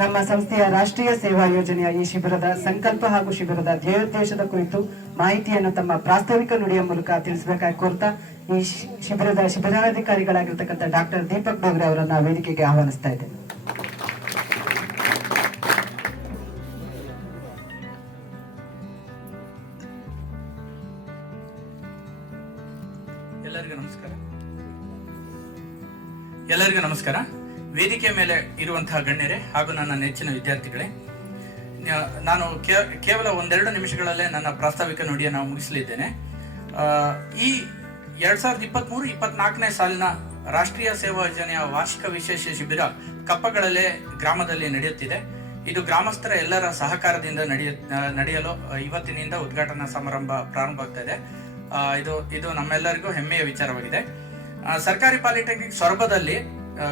ನಮ್ಮ ಸಂಸ್ಥೆಯ ರಾಷ್ಟ್ರೀಯ ಸೇವಾ ಯೋಜನೆಯ ಈ ಶಿಬಿರದ ಸಂಕಲ್ಪ ಹಾಗೂ ಶಿಬಿರದ ಧ್ಯೇಯೋದ್ದೇಶದ ಕುರಿತು ಮಾಹಿತಿಯನ್ನು ತಮ್ಮ ಪ್ರಾಸ್ತಾವಿಕ ನುಡಿಯ ಮೂಲಕ ತಿಳಿಸಬೇಕಾಗಿ ಕೋರ್ತಾ ಈ ಶಿಬಿರದ ಶಿಬಿರಾಧಿಕಾರಿಗಳಾಗಿರ್ತಕ್ಕಂಥ ಡಾಕ್ಟರ್ ದೀಪಕ್ ಡೋಗ್ರೆ ಅವರನ್ನ ವೇದಿಕೆಗೆ ಆಹ್ವಾನಿಸ್ತಾ ಇದ್ದೇನೆ. ಎಲ್ಲರಿಗೂ ನಮಸ್ಕಾರ. ಎಲ್ಲರಿಗೂ ನಮಸ್ಕಾರ. ವೇದಿಕೆ ಮೇಲೆ ಇರುವಂತಹ ಗಣ್ಯರೇ ಹಾಗೂ ನನ್ನ ನೆಚ್ಚಿನ ವಿದ್ಯಾರ್ಥಿಗಳೇ ನಾನು ಕೇವಲ ಒಂದೆರಡು ನಿಮಿಷಗಳಲ್ಲೇ ನನ್ನ ಪ್ರಾಸ್ತಾವಿಕ ನುಡಿಯನ್ನು ಮುಗಿಸಲಿದ್ದೇನೆ. ಈ ಎರಡ್ ಸಾವಿರದ ಇಪ್ಪತ್ಮೂರು, ಇಪ್ಪತ್ನಾಲ್ಕನೇ ಸಾಲಿನ ರಾಷ್ಟ್ರೀಯ ಸೇವಾ ಯೋಜನೆಯ ವಾರ್ಷಿಕ ವಿಶೇಷ ಶಿಬಿರ ಕಪ್ಪಗಳಲ್ಲೇ ಗ್ರಾಮದಲ್ಲಿ ನಡೆಯುತ್ತಿದೆ. ಇದು ಗ್ರಾಮಸ್ಥರ ಎಲ್ಲರ ಸಹಕಾರದಿಂದ ನಡೆಯ ನಡೆಯಲು ಇವತ್ತಿನಿಂದ ಉದ್ಘಾಟನಾ ಸಮಾರಂಭ ಪ್ರಾರಂಭ ಆಗ್ತಾ ಇದೆ ಇದು ಇದು ನಮ್ಮೆಲ್ಲರಿಗೂ ಹೆಮ್ಮೆಯ ವಿಚಾರವಾಗಿದೆ. ಸರ್ಕಾರಿ ಪಾಲಿಟೆಕ್ನಿಕ್ ಸೊರಬದಲ್ಲಿ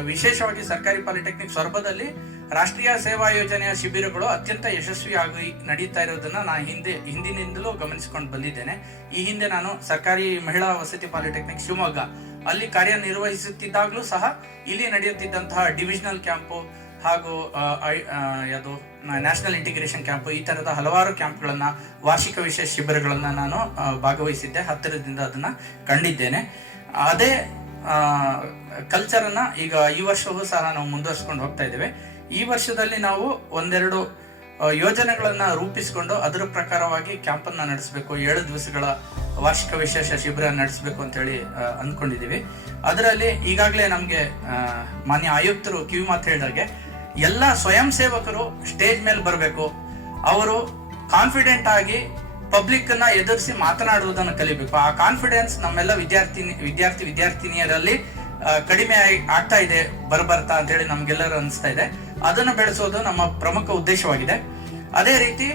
ವಿಶೇಷವಾಗಿ ಸರ್ಕಾರಿ ಪಾಲಿಟೆಕ್ನಿಕ್ ಸೊರಬದಲ್ಲಿ ರಾಷ್ಟ್ರೀಯ ಸೇವಾ ಯೋಜನೆಯ ಶಿಬಿರಗಳು ಅತ್ಯಂತ ಯಶಸ್ವಿಯಾಗಿ ನಡೀತಾ ಇರೋದನ್ನ ನಾನು ಹಿಂದೆ, ಹಿಂದಿನಿಂದಲೂ ಗಮನಿಸಿಕೊಂಡು ಬಂದಿದ್ದೇನೆ. ಈ ಹಿಂದೆ ನಾನು ಸರ್ಕಾರಿ ಮಹಿಳಾ ವಸತಿ ಪಾಲಿಟೆಕ್ನಿಕ್ ಶಿವಮೊಗ್ಗ ಅಲ್ಲಿ ಕಾರ್ಯನಿರ್ವಹಿಸುತ್ತಿದ್ದಾಗಲೂ ಸಹ ಇಲ್ಲಿ ನಡೆಯುತ್ತಿದ್ದಂತಹ ಡಿವಿಷನಲ್ ಕ್ಯಾಂಪು ಹಾಗೂ ಯಾವುದು ನ್ಯಾಷನಲ್ ಇಂಟಿಗ್ರೇಷನ್ ಕ್ಯಾಂಪ್ ಈ ತರದ ಹಲವಾರು ಕ್ಯಾಂಪ್ಗಳನ್ನು, ವಾರ್ಷಿಕ ವಿಶೇಷ ಶಿಬಿರಗಳನ್ನು ನಾನು ಭಾಗವಹಿಸಿದ್ದೆ. ಹತ್ತಿರದಿಂದ ಅದನ್ನ ಕಂಡಿದ್ದೇನೆ. ಅದೇ ಕಲ್ಚರನ್ನ ಈಗ ಈ ವರ್ಷವೂ ಸಹ ನಾವು ಮುಂದುವರ್ಸ್ಕೊಂಡು ಹೋಗ್ತಾ ಇದ್ದೇವೆ. ಈ ವರ್ಷದಲ್ಲಿ ನಾವು ಒಂದೆರಡು ಯೋಜನೆಗಳನ್ನು ರೂಪಿಸಿಕೊಂಡು ಅದರ ಪ್ರಕಾರವಾಗಿ ಕ್ಯಾಂಪನ್ನ ನಡೆಸಬೇಕು. ಏಳು ದಿವಸಗಳ ವಾರ್ಷಿಕ ವಿಶೇಷ ಶಿಬಿರ ನಡೆಸಬೇಕು ಅಂತ ಹೇಳಿ ಅಂದ್ಕೊಂಡಿದ್ದೀವಿ. ಅದರಲ್ಲಿ ಈಗಾಗಲೇ ನಮಗೆ ಮಾನ್ಯ ಆಯುಕ್ತರು ಕಿವಿ ಮಾತು ಹೇಳಿದಾಗೆ, ಎಲ್ಲ ಸ್ವಯಂ ಸೇವಕರು ಸ್ಟೇಜ್ ಮೇಲೆ ಬರಬೇಕು. ಅವರು ಕಾನ್ಫಿಡೆಂಟ್ ಆಗಿ ಪಬ್ಲಿಕ್ ಅನ್ನ ಎದುರಿಸಿ ಮಾತನಾಡುವುದನ್ನು ಕಲಿಬೇಕು. ಆ ಕಾನ್ಫಿಡೆನ್ಸ್ ನಮ್ಮೆಲ್ಲ ವಿದ್ಯಾರ್ಥಿನಿ ವಿದ್ಯಾರ್ಥಿ ವಿದ್ಯಾರ್ಥಿನಿಯರಲ್ಲಿ ಕಡಿಮೆ ಆಗಿ- ಆಗ್ತಾ ಇದೆ ಬರಬರ್ತಾ ಅಂತ ಹೇಳಿ ನಮ್ಗೆಲ್ಲರೂ ಅನಿಸ್ತಾ ಇದೆ. ಅದನ್ನು ಬೆಳೆಸೋದು ನಮ್ಮ ಪ್ರಮುಖ ಉದ್ದೇಶವಾಗಿದೆ. ಅದೇ ರೀತಿ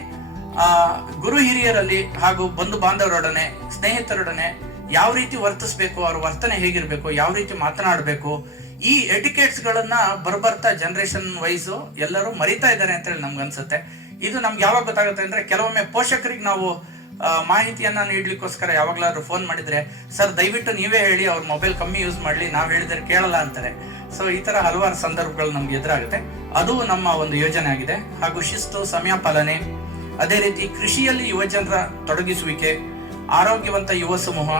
ಆ, ಗುರು ಹಿರಿಯರಲ್ಲಿ ಹಾಗೂ ಬಂಧು ಬಾಂಧವರೊಡನೆ ಸ್ನೇಹಿತರೊಡನೆ ಯಾವ ರೀತಿ ವರ್ತಿಸ್ಬೇಕು ಅವ್ರ ವರ್ತನೆ ಹೇಗಿರ್ಬೇಕು ಯಾವ ರೀತಿ ಮಾತನಾಡಬೇಕು ಈ ಎಟಿಕೇಟ್ಸ್ ಗಳನ್ನ ಬರಬರ್ತಾ ಜನರೇಷನ್ ವೈಸ್ ಎಲ್ಲರೂ ಮರಿತಾ ಇದ್ದಾರೆ ಅಂತ ಹೇಳಿ ನಮ್ಗೆ ಅನ್ಸುತ್ತೆ. ಇದು ನಮ್ಗೆ ಯಾವಾಗ ಗೊತ್ತಾಗುತ್ತೆ ಅಂದ್ರೆ ಕೆಲವೊಮ್ಮೆ ಪೋಷಕರಿಗೆ ನಾವು ಮಾಹಿತಿಯನ್ನು ನೀಡ್ಲಿಕ್ಕೋಸ್ಕರ ಯಾವಾಗ್ಲಾದ್ರು ಫೋನ್ ಮಾಡಿದ್ರೆ, ಸರ್, ದಯವಿಟ್ಟು ನೀವೇ ಹೇಳಿ, ಅವ್ರ ಮೊಬೈಲ್ ಕಮ್ಮಿ ಯೂಸ್ ಮಾಡಲಿ, ನಾವು ಹೇಳಿದ್ರೆ ಕೇಳಲ್ಲ ಅಂತಾರೆ. ಸೊ ಈ ತರ ಹಲವಾರು ಸಂದರ್ಭಗಳು ನಮ್ಗೆ ಎದುರಾಗುತ್ತೆ. ಅದು ನಮ್ಮ ಒಂದು ಯೋಜನೆ ಆಗಿದೆ. ಹಾಗೂ ಶಿಸ್ತು, ಸಮಯ ಪಾಲನೆ, ಅದೇ ರೀತಿ ಕೃಷಿಯಲ್ಲಿ ಯುವಜನರ ತೊಡಗಿಸುವಿಕೆ, ಆರೋಗ್ಯವಂತ ಯುವ ಸಮೂಹ,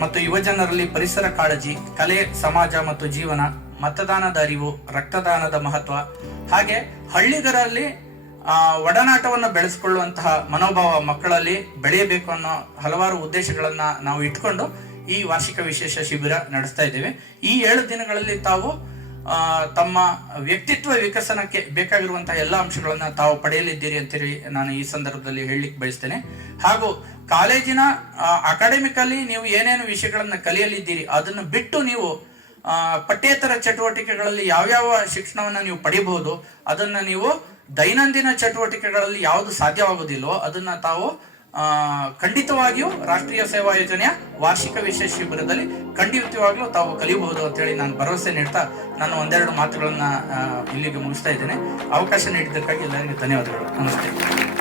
ಮತ್ತು ಯುವಜನರಲ್ಲಿ ಪರಿಸರ ಕಾಳಜಿ, ಕಲೆ, ಸಮಾಜ ಮತ್ತು ಜೀವನ, ಮತದಾನದ ಅರಿವು, ರಕ್ತದಾನದ ಮಹತ್ವ, ಹಾಗೆ ಹಳ್ಳಿಗರಲ್ಲಿ ಆ, ಒಡನಾಟವನ್ನು ಬೆಳೆಸ್ಕೊಳ್ಳುವಂತಹ ಮನೋಭಾವ ಮಕ್ಕಳಲ್ಲಿ ಬೆಳೆಯಬೇಕು ಅನ್ನೋ ಹಲವಾರು ಉದ್ದೇಶಗಳನ್ನ ನಾವು ಇಟ್ಕೊಂಡು ಈ ವಾರ್ಷಿಕ ವಿಶೇಷ ಶಿಬಿರ ನಡೆಸ್ತಾ ಇದ್ದೇವೆ. ಈ ಏಳು ದಿನಗಳಲ್ಲಿ ತಾವು ತಮ್ಮ ವ್ಯಕ್ತಿತ್ವ ವಿಕಸನಕ್ಕೆ ಬೇಕಾಗಿರುವಂತಹ ಎಲ್ಲ ಅಂಶಗಳನ್ನ ತಾವು ಪಡೆಯಲಿದ್ದೀರಿ ಅಂತೇಳಿ ನಾನು ಈ ಸಂದರ್ಭದಲ್ಲಿ ಹೇಳಲಿಕ್ಕೆ ಬಯಸ್ತೇನೆ. ಹಾಗೂ ಕಾಲೇಜಿನ ಅಕಾಡೆಮಿಕಲ್ಲಿ ನೀವು ಏನೇನು ವಿಷಯಗಳನ್ನು ಕಲಿಯಲಿದ್ದೀರಿ ಅದನ್ನು ಬಿಟ್ಟು ನೀವು ಪಠ್ಯೇತರ ಚಟುವಟಿಕೆಗಳಲ್ಲಿ ಯಾವ್ಯಾವ ಶಿಕ್ಷಣವನ್ನು ನೀವು ಪಡಿಬಹುದು ಅದನ್ನ ನೀವು ದೈನಂದಿನ ಚಟುವಟಿಕೆಗಳಲ್ಲಿ ಯಾವುದು ಸಾಧ್ಯವಾಗುವುದಿಲ್ಲವೋ ಅದನ್ನ ತಾವು ಖಂಡಿತವಾಗಿಯೂ ರಾಷ್ಟ್ರೀಯ ಸೇವಾ ಯೋಜನೆಯ ವಾರ್ಷಿಕ ವಿಶೇಷ ಶಿಬಿರದಲ್ಲಿ ಖಂಡಿತವಾಗಿಯೂ ತಾವು ಕಲಿಯಬಹುದು ಅಂತ ಹೇಳಿ ನಾನು ಭರವಸೆ ನೀಡ್ತಾ ನಾನು ಒಂದೆರಡು ಮಾತುಗಳನ್ನ ಇಲ್ಲಿಗೆ ಮುಗಿಸ್ತಾ ಇದ್ದೇನೆ. ಅವಕಾಶ ನೀಡಿದ್ದಕ್ಕಾಗಿ ಎಲ್ಲರಿಗೂ ಧನ್ಯವಾದಗಳು. ನಮಸ್ತೆ.